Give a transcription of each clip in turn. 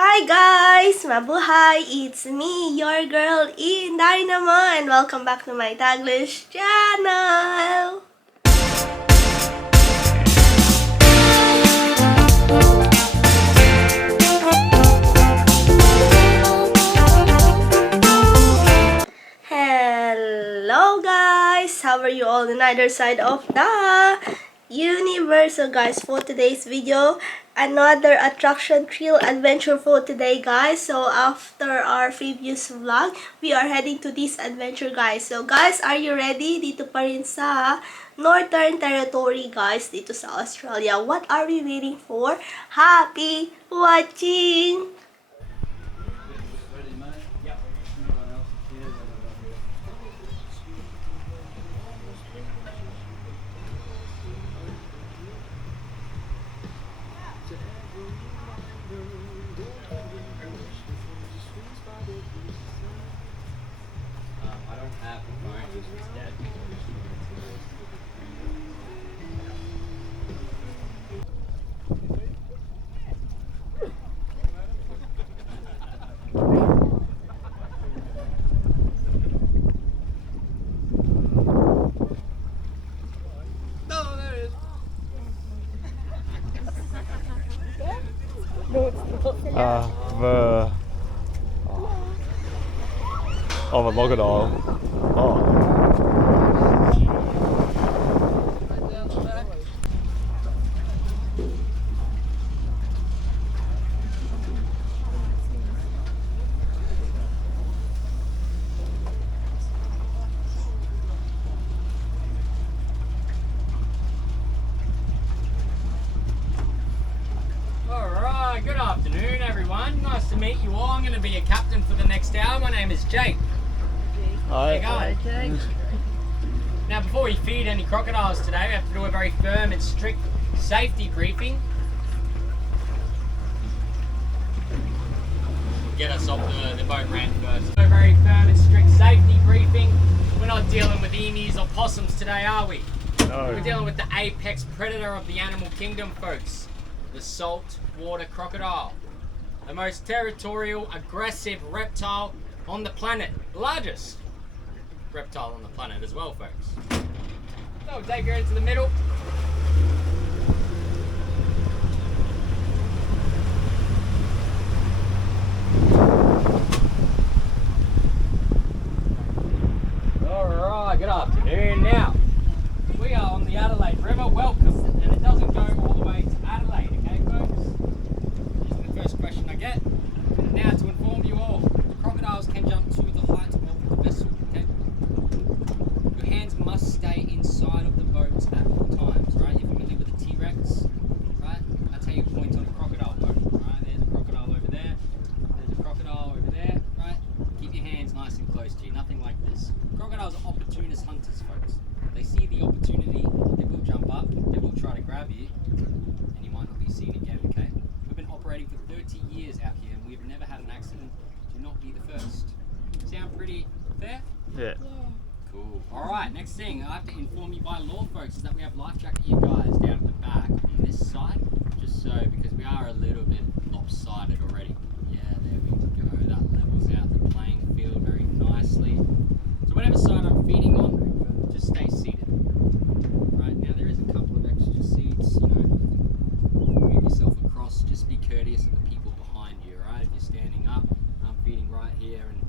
Hi guys! Mabuhay! It's me, your girl InDaynaMo, and welcome back to my Taglish channel! Hello guys! How are you all on either side of the universe? So guys, for today's video, another attraction thrill adventure for today guys. So after our previous vlog, we are heading to this adventure guys. So guys, are you ready? Dito pa rin sa Northern Territory guys, dito sa Australia. What are we waiting for? Happy watching! The crocodile. Oh. Alright, good afternoon everyone. Nice to meet you all. I'm going to be your captain for the next hour. My name is Jake. Hi. Jake. Now before we feed any crocodiles today, we have to do a very firm and strict safety briefing. Get us off the boat ramp first. A very firm and strict safety briefing. We're not dealing with emus or possums today, are we? No. We're dealing with the apex predator of the animal kingdom, folks. The saltwater crocodile. The most territorial, aggressive reptile on the planet. The largest reptile on the planet as well, folks. So we'll take her into the middle. Alright, good afternoon. Now, we are on the Adelaide River. Welcome. And it doesn't go all the way to Adelaide, okay folks? This is the first question I get. Now to inform you all, the crocodiles can jump to the height of the vessel, okay? Your hands must stay inside of the boat at all times, right? You're familiar with the T-Rex, right? That's how you point on a crocodile boat, right? There's a crocodile over there, there's a crocodile over there, right? Keep your hands nice and close to you, nothing like this. Crocodiles are opportunist hunters, folks. They see the opportunity, they will jump up, they will try to grab you, and you might not be seen again, okay? We've been operating for 30 years out here and we've never had an accident. Do not be the first. Sound pretty fair? Yeah. Cool. Alright, next thing I have to inform you by law, folks, is that we have life jacket gear guys down at the back on this side, just so, because we are a little bit lopsided already. Yeah, there we go. That levels out the playing field very nicely. So whatever side I'm feeding on, just stay seated. Right, now there is a couple of extra seats, you know, move yourself across, just be courteous of the people behind you, right? If you're standing up, I'm feeding right here, and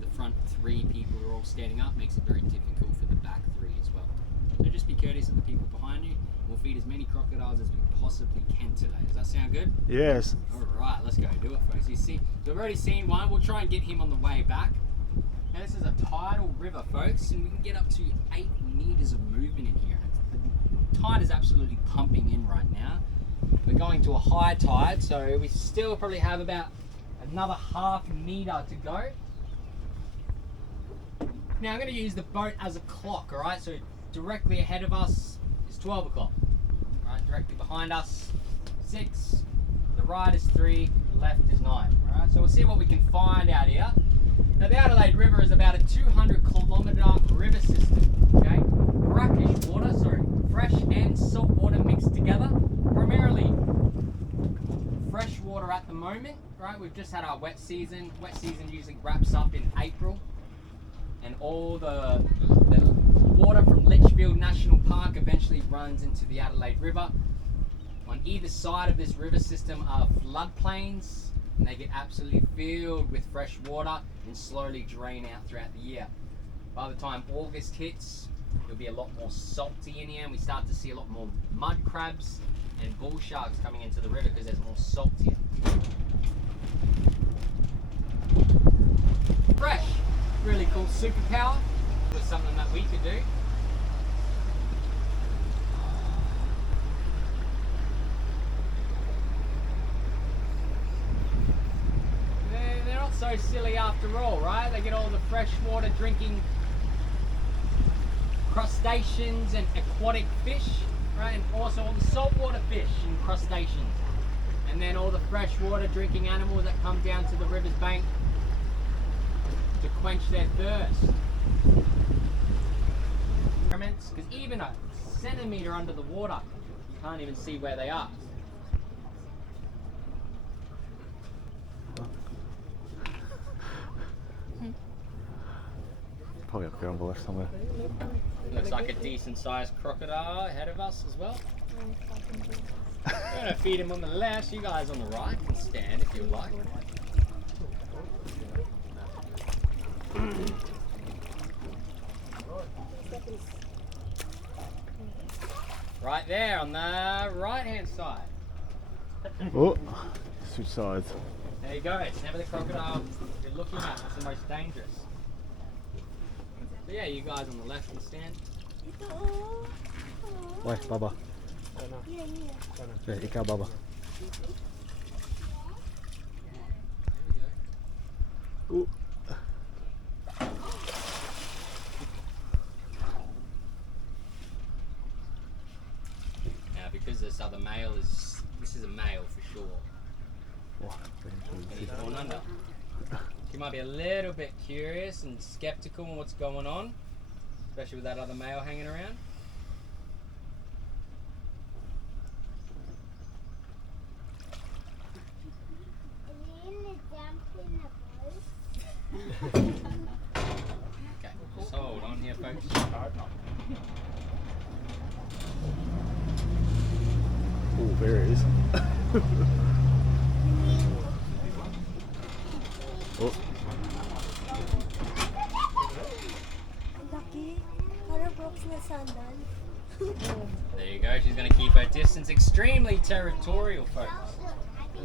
the front three people are all standing up, makes it very difficult for the back three as well. So just be courteous of the people behind you. We'll feed as many crocodiles as we possibly can today. Does that sound good? Yes. Alright, let's go do it, folks. You see, we've already seen one. We'll try and get him on the way back. Now this is a tidal river, folks, and we can get up to 8 meters of movement in here. The tide is absolutely pumping in right now. We're going to a high tide, so we still probably have about another half meter to go. Now I'm going to use the boat as a clock, alright? So directly ahead of us is 12 o'clock. Right, directly behind us, 6. The right is 3, the left is 9. Alright, so we'll see what we can find out here. Now the Adelaide River is about a 200-kilometre river system, okay? Brackish water, so fresh and salt water mixed together. Primarily fresh water at the moment, right? We've just had our wet season. Wet season usually wraps up in April, and all the water from Litchfield National Park eventually runs into the Adelaide River. On either side of this river system are floodplains, and they get absolutely filled with fresh water and slowly drain out throughout the year. By the time August hits, there'll be a lot more salty in here, and we start to see a lot more mud crabs and bull sharks coming into the river because there's more salt here. Fresh, really cool superpower. It was something that we could do. They're not so silly after all, right? They get all the freshwater drinking crustaceans and aquatic fish, right? And also all the saltwater fish and crustaceans. And then all the freshwater drinking animals that come down to the river's bank to quench their thirst. Because even a centimetre under the water, you can't even see where they are. Probably up here on the left somewhere. Looks like a decent sized crocodile ahead of us as well. We're going to feed him on the left, you guys on the right can stand if you like. Right there on the right hand side. Oh, switch sides. There you go, it's never the crocodile you're looking at, it's the most dangerous. So yeah, you guys on the left can stand. Wait, Baba. Yeah, ikaw, Baba. Ooh. Now because this other male this is a male for sure. Oh, And he's gone under. You might be a little bit curious and skeptical on what's going on, especially with that other male hanging around. Okay, just hold on here, folks. Oh, there it is. Oh. There you go, she's going to keep her distance. Extremely territorial, folks.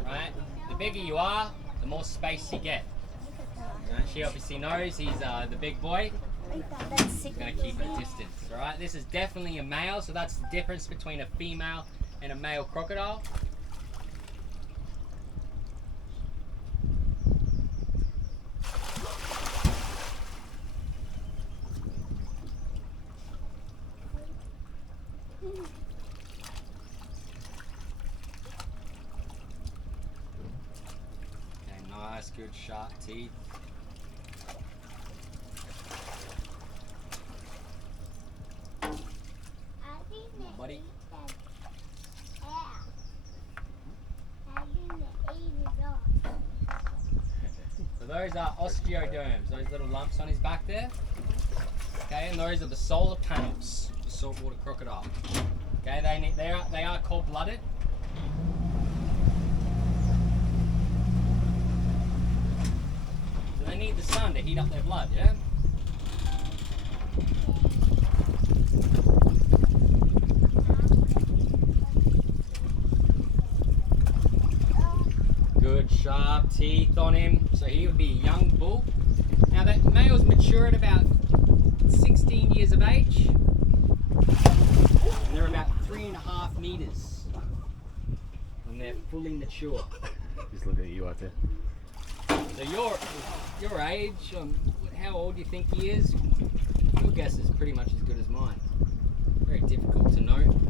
Right? The bigger you are, the more space you get. She obviously knows he's the big boy. She's going to keep her distance. Alright, this is definitely a male, so that's the difference between a female and a male crocodile. Okay, nice, good sharp teeth. Buddy. So those are osteoderms, those little lumps on his back there. Okay, and those are the solar panels for saltwater crocodile. Okay, they are cold-blooded. So they need the sun to heat up their blood, yeah? Good sharp teeth on him, so he would be a young bull. Now that males mature at about 16 years of age, and they're about 3.5 meters when they're fully mature. He's looking at you out there. So your age, how old do you think he is? Your guess is pretty much as good as mine. Very difficult to know.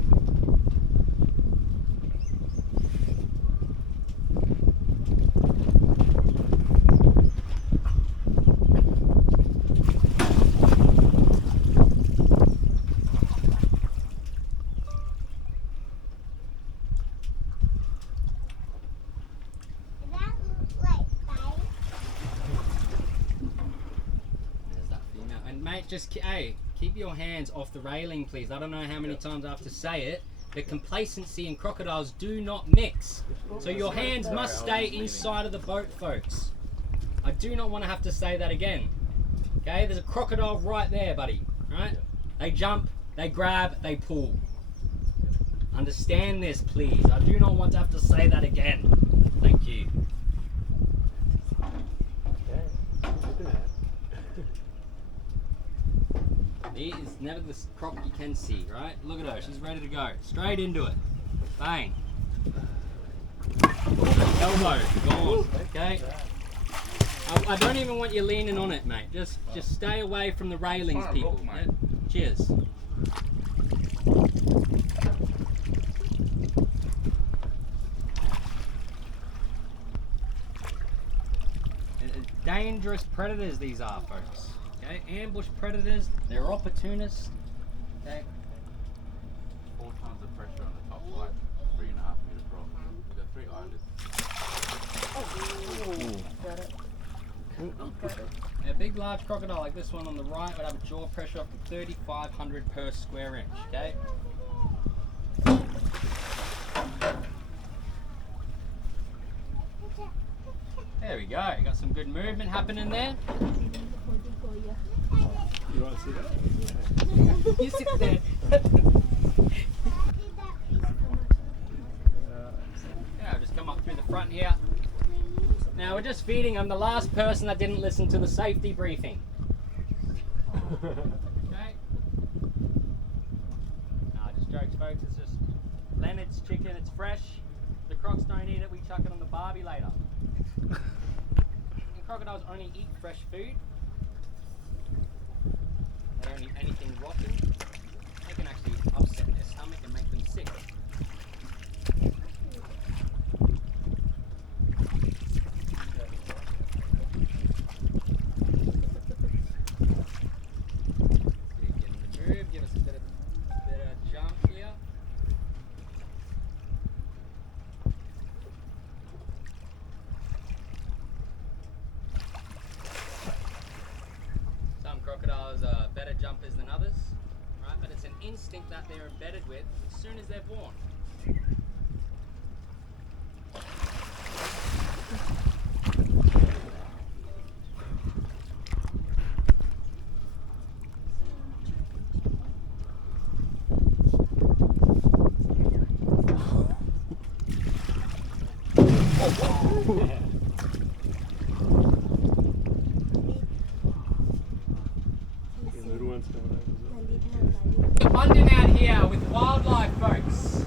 Mate, just, hey, keep your hands off the railing, please. I don't know how many times I have to say it, but complacency and crocodiles do not mix. So your hands must stay inside of the boat, folks. I do not want to have to say that again. Okay, there's a crocodile right there, buddy. Right? They jump, they grab, they pull. Understand this, please. I do not want to have to say that again. Thank you. He is never the croc you can see, right? Look at her, she's ready to go. Straight into it. Bang. Elbow, gone. Okay. I don't even want you leaning on it, mate. Just stay away from the railings, people. Yeah? Cheers. Dangerous predators these are, folks. Okay, ambush predators, they're opportunists. Okay. 4 tons of pressure on the top flight, 3.5 meter drop. We've got 3 eyelets. A big large crocodile like this one on the right would have a jaw pressure up to 3,500 per square inch, okay? There we go, got some good movement happening there. You want to see that? You sit there. Yeah, I'll just come up through the front here. Now we're just feeding. I'm the last person that didn't listen to the safety briefing. Okay. No, just jokes, folks. It's just Leonard's chicken. It's fresh. The crocs don't eat it. We chuck it on the barbie later. And crocodiles only eat fresh food. They don't eat anything rotten. They can actually upset their stomach and make them sick. Give us a bit of jump here. Some crocodiles are better jumpers than others, right? But it's an instinct that they're embedded with as soon as they're born. Abundant out here with wildlife, folks.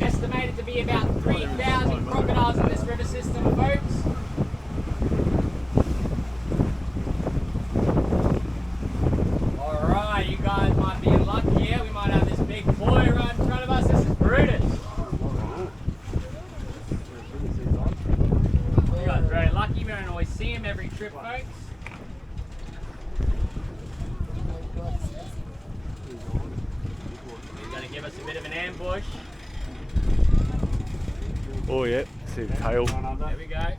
Estimated to be about 3,000 crocodiles in this river system, folks. Alright, you guys might be in luck here. We might have this big boy right in front of us. This is Brutus. You guys are very lucky. We don't always see him every trip, folks. He's going to give us a bit of an ambush. Oh yeah, see the tail. There we go.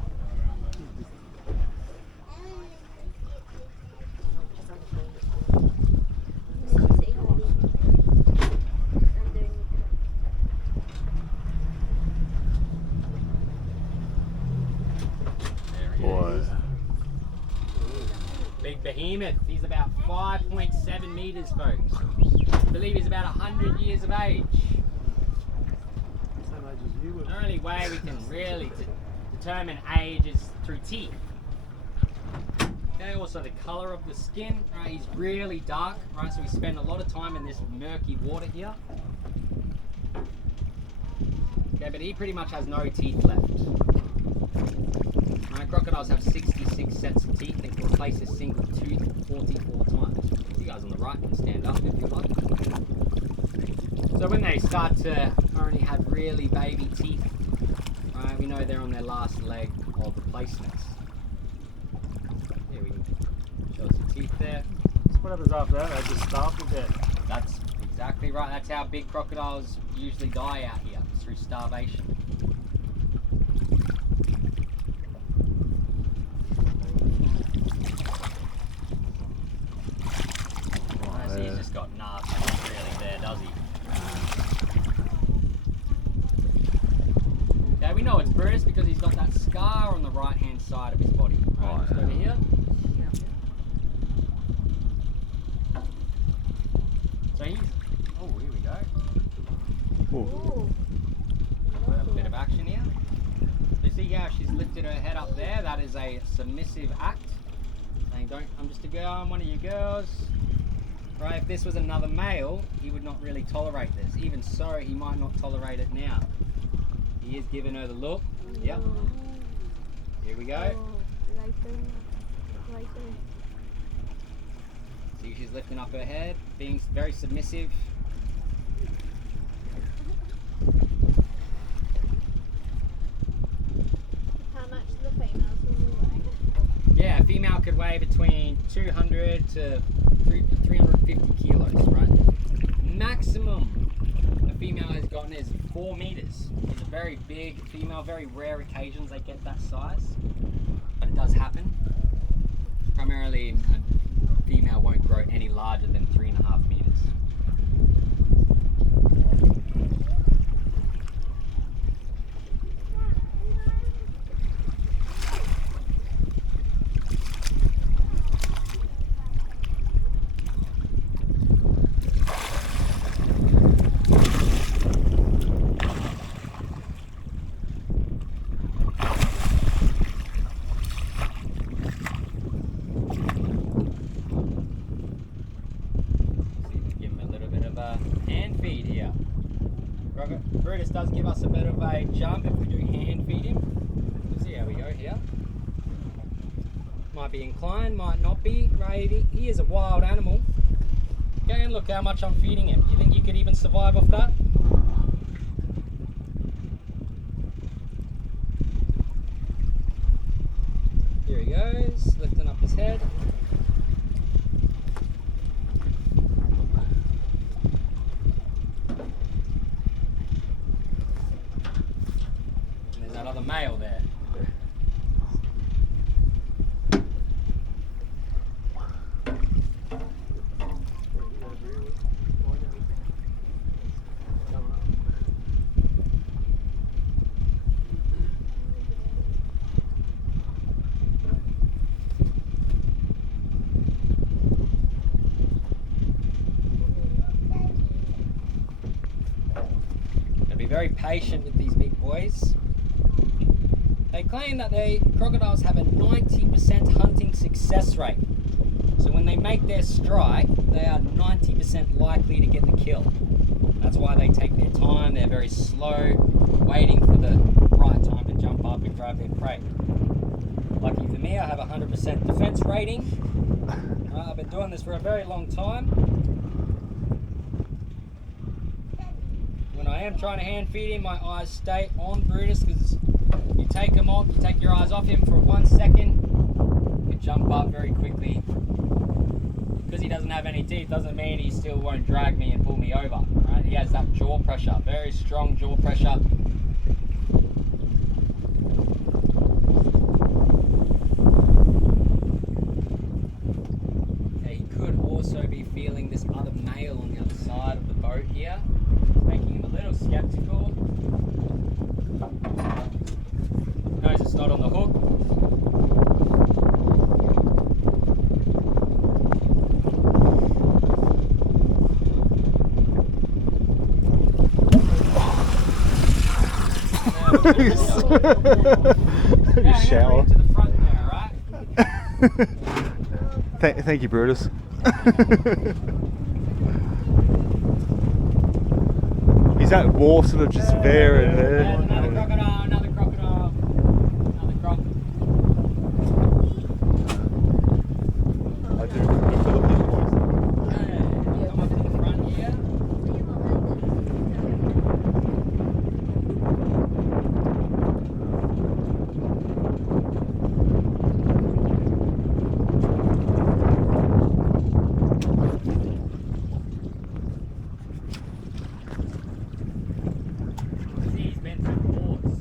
Boy. Big behemoth. He's about 5.7 meters, folks. I believe he's about 100 years of age. The only way we can really determine age is through teeth. Okay, also the colour of the skin, right? He's really dark, right? So we spend a lot of time in this murky water here. Okay, but he pretty much has no teeth left. Right, crocodiles have 66 sets of teeth and can replace a single tooth 44 times. You guys on the right can stand up if you like. So when they start to only have really baby teeth, right, we know they're on their last leg of replacements. Here we can show some teeth there. So what happens after that? They just starve to death. That's exactly right. That's how big crocodiles usually die out here, through starvation. because he's got that scar on the right hand side of his body. Right, just over here. So he's, oh, here we go. Oh. A bit of action here. You see how she's lifted her head up there? That is a submissive act. Saying, don't, I'm just a girl, I'm one of you girls. Right, if this was another male, he would not really tolerate this. Even so, he might not tolerate it now. He is giving her the look. Yep. Here we go. See, she's lifting up her head, being very submissive. How much do the females normally weigh? Yeah, a female could weigh between 200 to 350 kilos, right? Maximum a female has gotten is 4 meters. It's a very big female, very rare occasions they get that size, but it does happen. Primarily, a female won't grow any larger than 3.5 meters. Brutus does give us a bit of a jump if we do hand feed him. Let's see how we go here. Might be inclined, might not be. Right, he is a wild animal. Okay, and look how much I'm feeding him. You think you could even survive off that? Here he goes, lifting up his head. Another male there. Gotta be very patient with these big boys. They claim that crocodiles have a 90% hunting success rate. So when they make their strike, they are 90% likely to get the kill. That's why they take their time, they're very slow, waiting for the right time to jump up and grab their prey. Lucky for me, I have a 100% defense rating. I've been doing this for a very long time. When I am trying to hand feed him, my eyes stay on Brutus, because you take him off, you take your eyes off him for 1 second, you jump up very quickly. Because he doesn't have any teeth doesn't mean he still won't drag me and pull me over. Right? He has that jaw pressure, very strong jaw pressure. He could also be feeling this other male on the other side of the boat here, making him a little skeptical. Knows it's not on the hook. You shower. To the front there, right? Thank you, Brutus. Is that war sort of just there and there? Another crocodile, another crocodile, another croc. I do the Philippine boys. Come up to the front here. He's been through wars.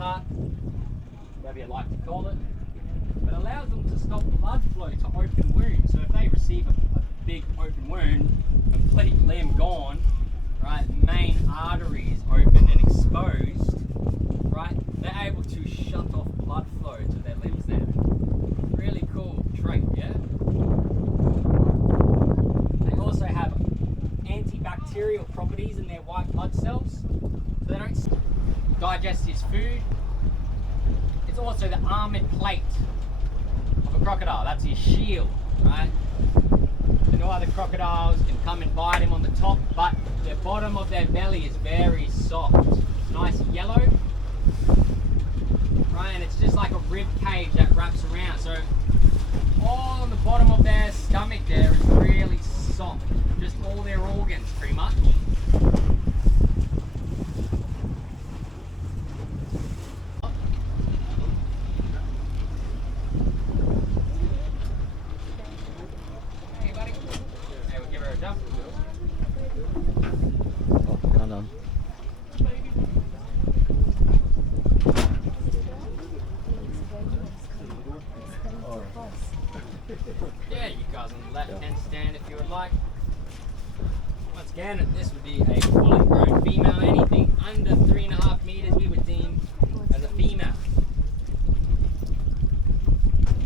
part, whatever you like to call it, but allows them to stop blood flow to open wounds. So if they receive a big open wound, complete limb gone, right, main artery is open and exposed, right, they're able to shut off blood flow to their limbs there. Really cool trait, yeah? They also have antibacterial properties in their white blood cells, so they don't digest his food. It's also the armoured plate of a crocodile. That's his shield, right? And no other crocodiles can come and bite him on the top, but the bottom of their belly is very soft. It's nice yellow, right? And it's just like a rib cage that wraps around. So all on the bottom of their stomach there is really soft. Just all their organs, pretty much. Hey, buddy. Hey, we'll give her a jump. Oh, come on. Yeah, you guys on the left hand stand if you would like. Once again, this would be a fully grown female. Anything under 3.5 meters we would deem as a female.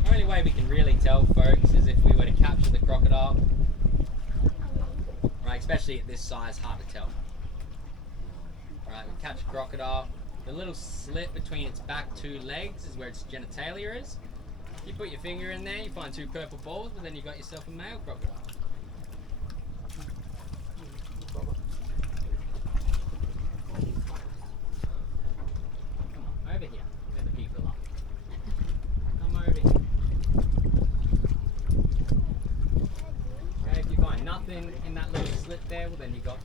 The only way we can really tell, folks, is if we were to capture the crocodile. Right, especially at this size, hard to tell. Right, we catch a crocodile. The little slit between its back two legs is where its genitalia is. You put your finger in there, you find two purple balls, but then you got yourself a male crocodile. Come on, over here, where the people are. Come over here. Okay, if you find nothing in that little slit there, well then you got...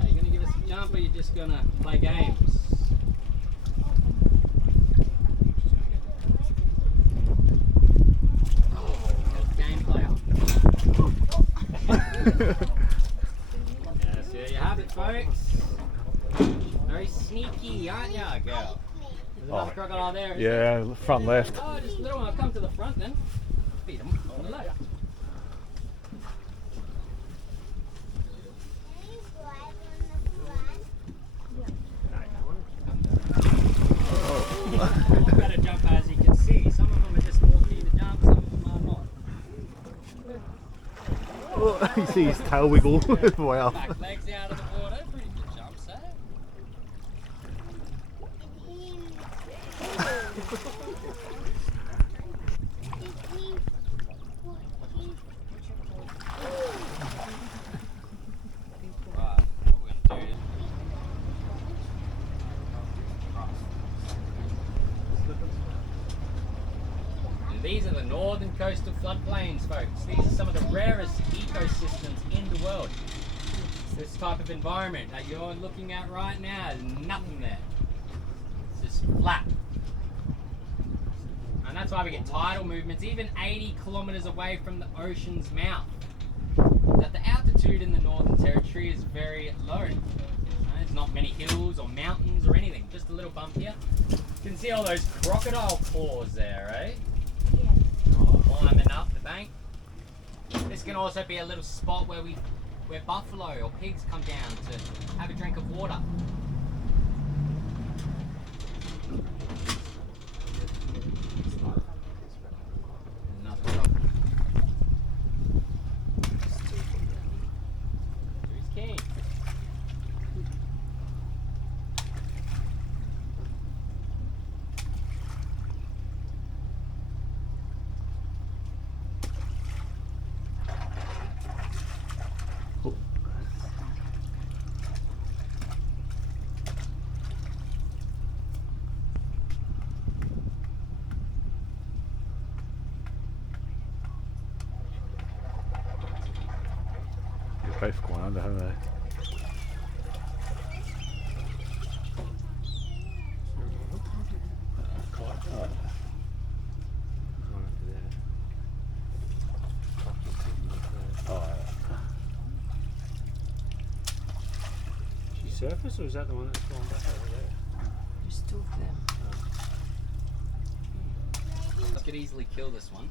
Are you going to give us a jump or are you just going to play games? Yes, there you have it, folks. Very sneaky, aren't ya, girl? There's another crocodile there. Yeah, front left. Oh, just a little one. I'll come to the front then. Feed them on the left. Better jump as you can see. Some of them are just walking to jump, some of them are not. Oh, you see his tail wiggle. Wow. Back legs out of the water. Pretty good jumps, eh? Right, what we're going to do is... And these are the northern coastal floodplains, folks. These are some of the rarest ecosystems in the world. This type of environment that you're looking at right now, there's nothing there. It's just flat. And that's why we get tidal movements even 80 kilometers away from the ocean's mouth. That the altitude in the Northern Territory is very low. There's not many hills or mountains or anything, just a little bump here. You can see all those crocodile claws there, eh? Climbing up the bank. This can also be a little spot where buffalo or pigs come down to have a drink of water. Another crocodile. Who's king? Both gone under, haven't they? Surface, or is that the one that's gone back over there? I could easily kill this one.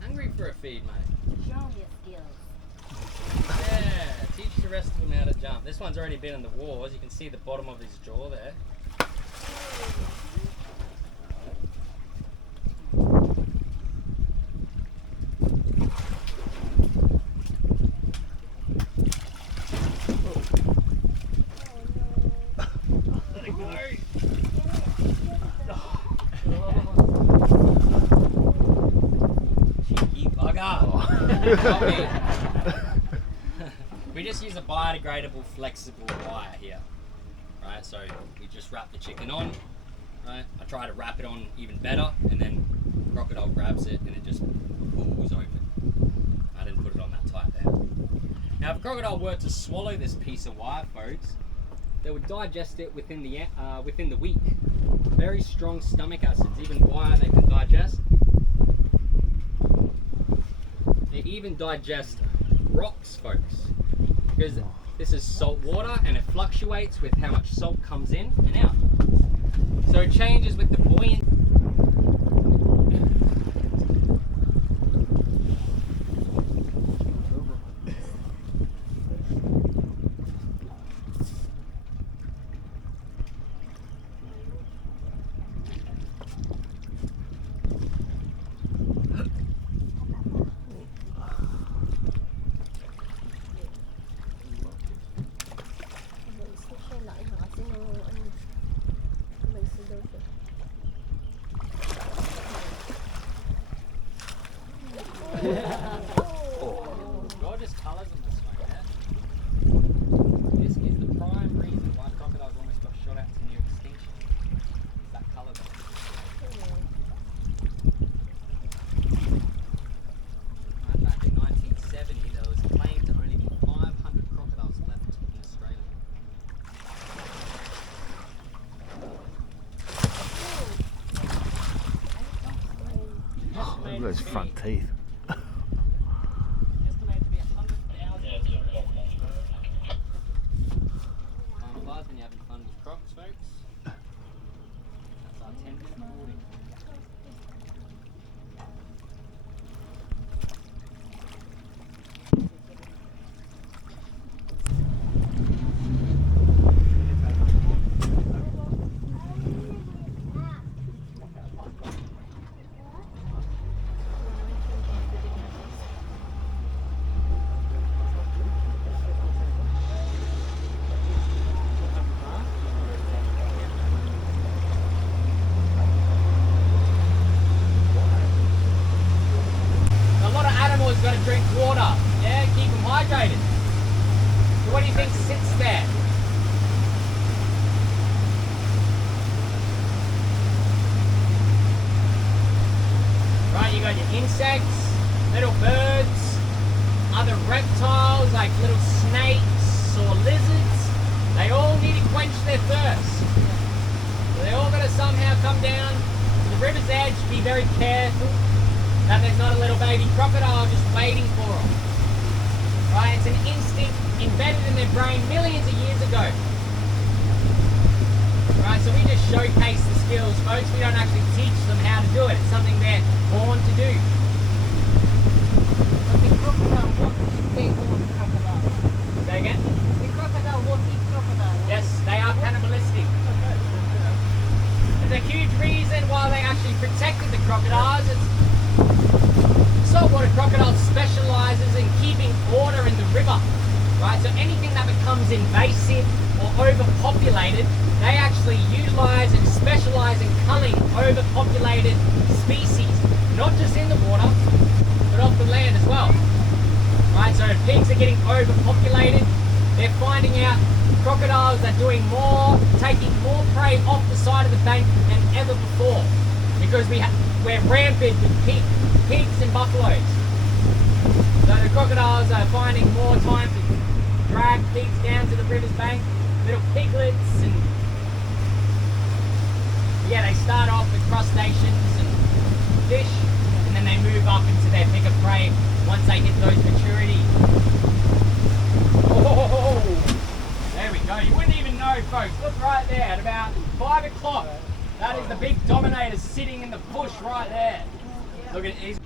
Hungry for a feed, mate. Show your skills. Yeah, teach the rest of them how to jump. This one's already been in the wars. You can see the bottom of his jaw there. We just use a biodegradable flexible wire here, right? So we just wrap the chicken on, right? I try to wrap it on even better, and then crocodile grabs it and it just pulls open. I didn't put it on that tight there. Now if a crocodile were to swallow this piece of wire, folks, they would digest it within the week. Very strong stomach acids, even wire they can digest. They even digest rocks, folks, because this is salt water and it fluctuates with how much salt comes in and out. So it changes with the buoyancy. Gorgeous colours on this one, yeah? This is the prime reason why crocodiles almost got shot out to near extinction. Is that colour there. Back in 1970, there was claimed to only be 500 crocodiles left in Australia. Look at those front teeth. Estimated to be 100,000. Time flies when you're having fun with crocs, folks. That's our 10-minute recording. Got to drink water, yeah, keep them hydrated. So what do you think sits there? Right, you got your insects, little birds, other reptiles like little snakes or lizards. They all need to quench their thirst. So they all got to somehow come down to the river's edge, be very careful that there's not a little baby crocodile just waiting for them. Right, it's an instinct embedded in their brain millions of years ago. Right, so we just showcase the skills, folks. We don't actually teach them how to do it. It's something they're born to do. But the crocodile won't eat their own crocodile. Say again? The crocodile won't eat crocodile. Yes, they are cannibalistic. There's a huge reason why they actually protected the crocodiles. Saltwater crocodile specialises in keeping order in the river, right? So anything that becomes invasive or overpopulated, they actually utilise and specialise in culling overpopulated species, not just in the water, but off the land as well. Right, so if pigs are getting overpopulated, they're finding out crocodiles are doing more, taking more prey off the side of the bank than ever before, because we're rampant with pigs and buffaloes. So the crocodiles are finding more time to drag pigs down to the river's bank, little piglets, and yeah, they start off with crustaceans and fish, and then they move up into their bigger prey once they hit those maturity. Oh, 5 o'clock. That is the big dominator sitting in the bush right there. Look at it. He's...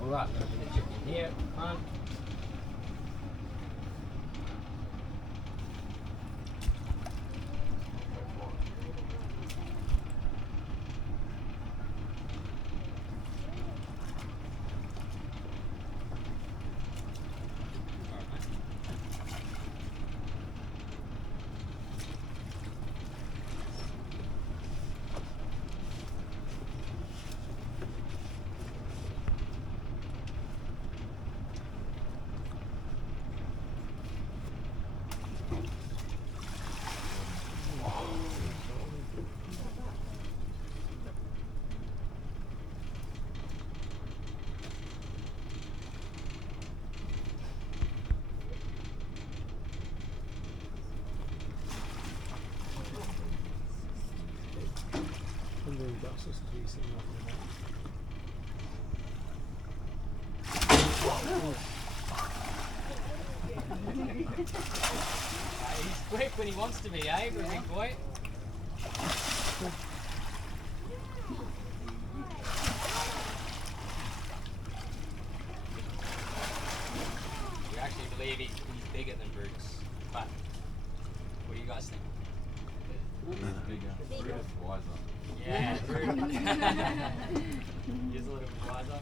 Alright, we're going to put the chicken here at the front. He's quick when he wants to be, eh, big boy? We actually believe he's bigger than Brutus, but what do you guys think? Bigger. Brutus wiser. Yeah, Brutus. He's a little bit wiser.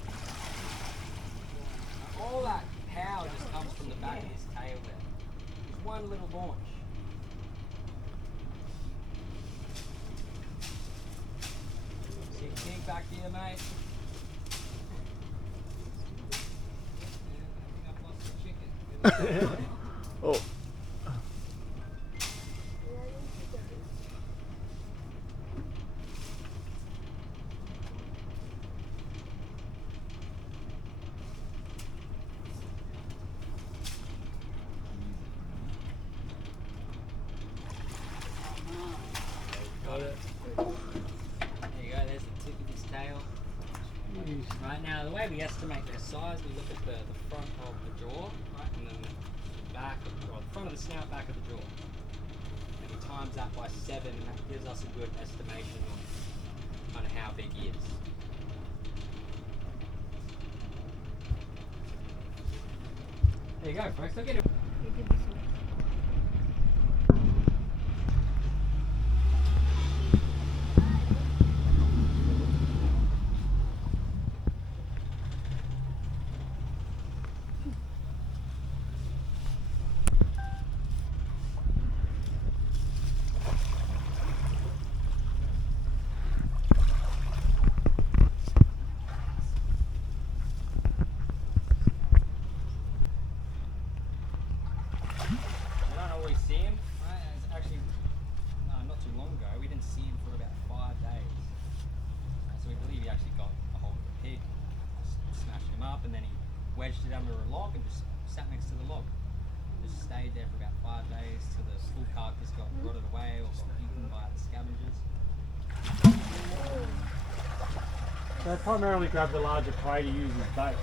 All that power just comes from the back of his tail there. Just one little launch. See a pig back here, mate? Yeah, I think I've lost the chicken. Oh. Got it. There you go, there's the tip of his tail. Right, now the way we estimate their size, we look at the front of the jaw, right, and then the back, or the front of the snout, back of the jaw. And we times that by 7, and that gives us a good estimation on how big he is. There you go, folks. Look at it. See him, right? It's actually not too long ago. We didn't see him for about 5 days. So we believe he actually got a hold of the pig, smashed him up, and then he wedged it under a log and just sat next to the log. Just stayed there for about 5 days till the full carcass got rotted away or got eaten by the scavengers. So they primarily grab the larger prey to use as bait.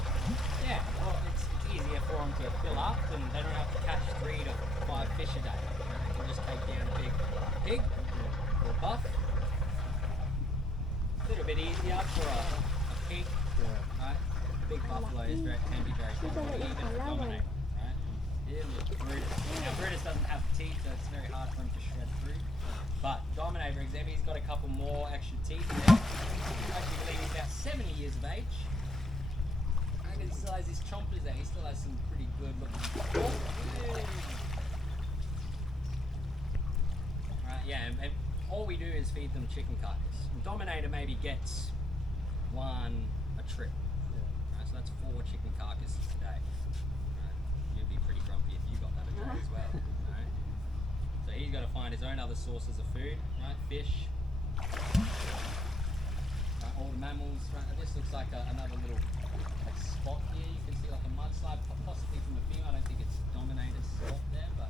Yeah, well, it's easier for them to fill up, and they don't have to catch 3 to 5 fish a day. They can just take down a big pig or buff. A little bit easier for a pig, right? Big buffalo can be very difficult, even to dominate, right? Yeah, look, Brutus. Now Brutus doesn't have teeth, so it's very hard for him to shred through. But Dominator, for example, he's got a couple more extra teeth there. I actually believe he's about 70 years of age. And he still has his chompers there. He still has some pretty good looking. Right, yeah, and all we do is feed them chicken carcass. And Dominator maybe gets 1 a trip. Right, so that's 4 chicken carcasses a day. Right, you'd be pretty grumpy if you got that a day as well. Right? So he's got to find his own other sources of food, right? Fish. Right, all the mammals. Right, this looks like another little spot here. You can see like a mudslide, possibly from the female. I don't think it's Dominator's spot there, but.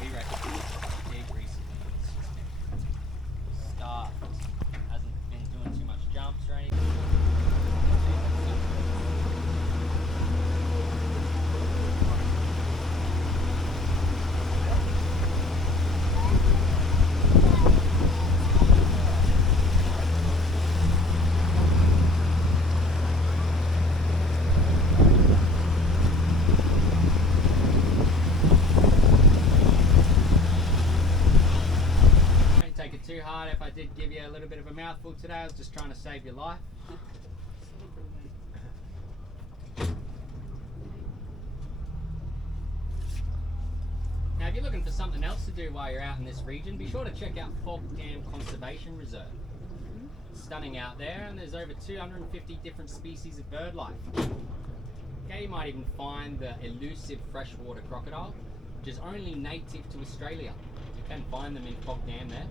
We reckon big recently. It's just been starved. Hasn't been doing too much jumps or anything. too hard if I did give you a little bit of a mouthful today. I was just trying to save your life. Now, if you're looking for something else to do while you're out in this region, be sure to check out Fog Dam Conservation Reserve. It's stunning out there, and there's over 250 different species of bird life. Okay, you might even find the elusive freshwater crocodile, which is only native to Australia. You can find them in Fog Dam there.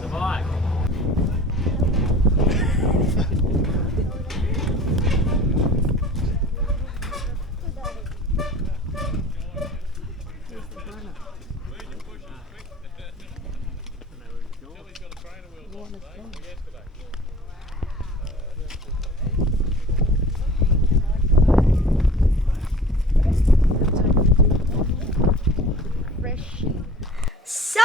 Survive. So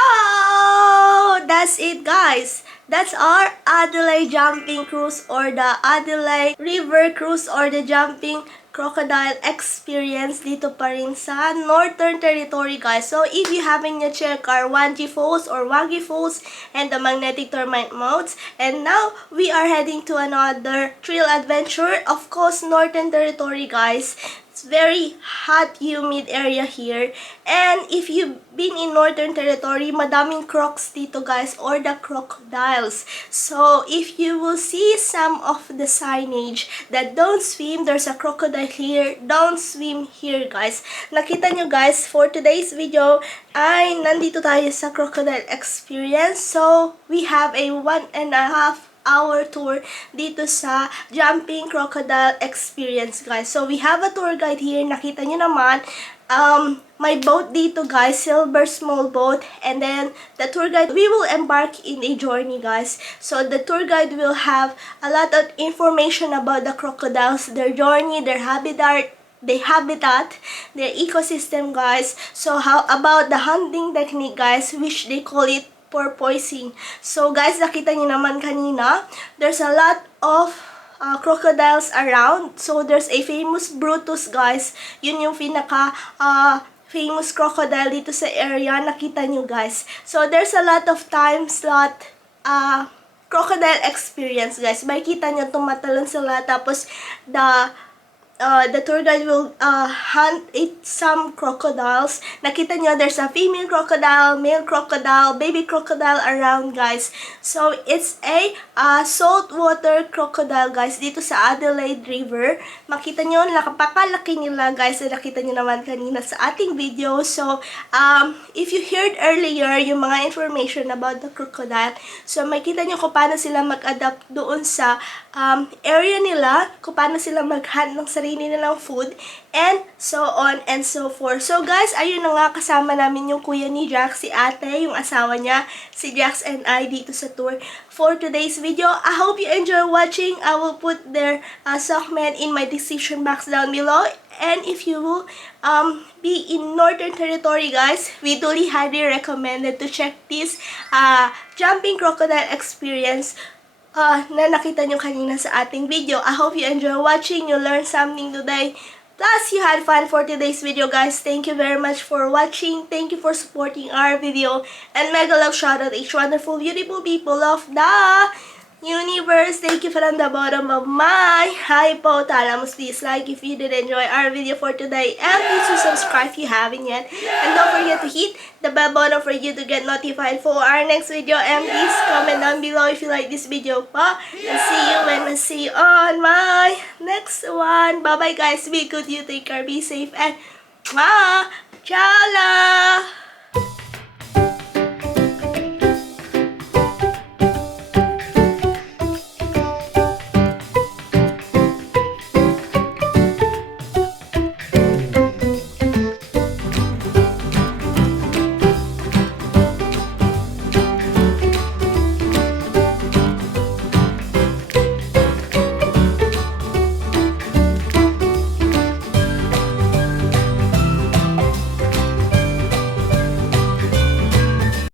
that's it, guys. That's our Adelaide jumping cruise, or the Adelaide River cruise, or the jumping crocodile experience dito pa rin sa Northern Territory, guys. So if you haven't yet checked our 1G Falls or Wagi Falls and the magnetic termite modes, and now we are heading to another trail adventure, of course, Northern Territory, guys. It's very hot, humid area here. And if you've been in Northern Territory, madaming crocs dito, guys, or the crocodiles. So if you will see some of the signage that don't swim, there's a crocodile here, don't swim here, guys. Nakita nyo, guys, for today's video ay nandito tayo sa crocodile experience. So we have a 1.5-hour tour dito sa jumping crocodile experience, guys. So we have a tour guide here. Nakita nyo naman, my boat dito, guys, silver small boat, and then the tour guide, we will embark in a journey, guys. So the tour guide will have a lot of information about the crocodiles, their journey, their habitat, their ecosystem, guys. So how about the hunting technique, guys, which they call it porpoising. So guys, nakita niyo naman kanina, there's a lot of crocodiles around. So there's a famous Brutus, guys. Yun yung pinaka famous crocodile dito sa area. Nakita nyo, guys. So there's a lot of time slot crocodile experience, guys. Makikita nyo tumatalon sila, tapos the tour guide will hunt some crocodiles. Nakita nyo, there's a female crocodile, male crocodile, baby crocodile around, guys. So it's a saltwater crocodile, guys, dito sa Adelaide River. Makita nyo, nakapakalaki nila, guys. Nakita nyo naman kanina sa ating video. So if you heard earlier yung mga information about the crocodile, so makita nyo kung paano sila mag-adapt doon sa area nila, kung paano sila mag-hunt ng sarili nilang food, and so on and so forth. So guys, ayun na nga, kasama namin yung kuya ni Jax, si ate, yung asawa niya, si Jax and I dito sa tour for today's video. I hope you enjoy watching. I will put their segment in my description box down below. And if you will be in Northern Territory, guys, we duly highly recommended to check this jumping crocodile experience na nakita nyo kanina sa ating video. I hope you enjoy watching, you learned something today, plus you had fun for today's video, guys. Thank you very much for watching. Thank you for supporting our video, and mega love shout out each wonderful, beautiful people of the universe. Thank you from the bottom of my heart. Talamus, please like if you did enjoy our video for today, and please to subscribe if you haven't yet, and don't forget to hit the bell button for you to get notified for our next video, and please comment down below if you like this video pa, and see you when I see you on my next one. Bye bye, guys, be good, you take care, be safe, and ciao.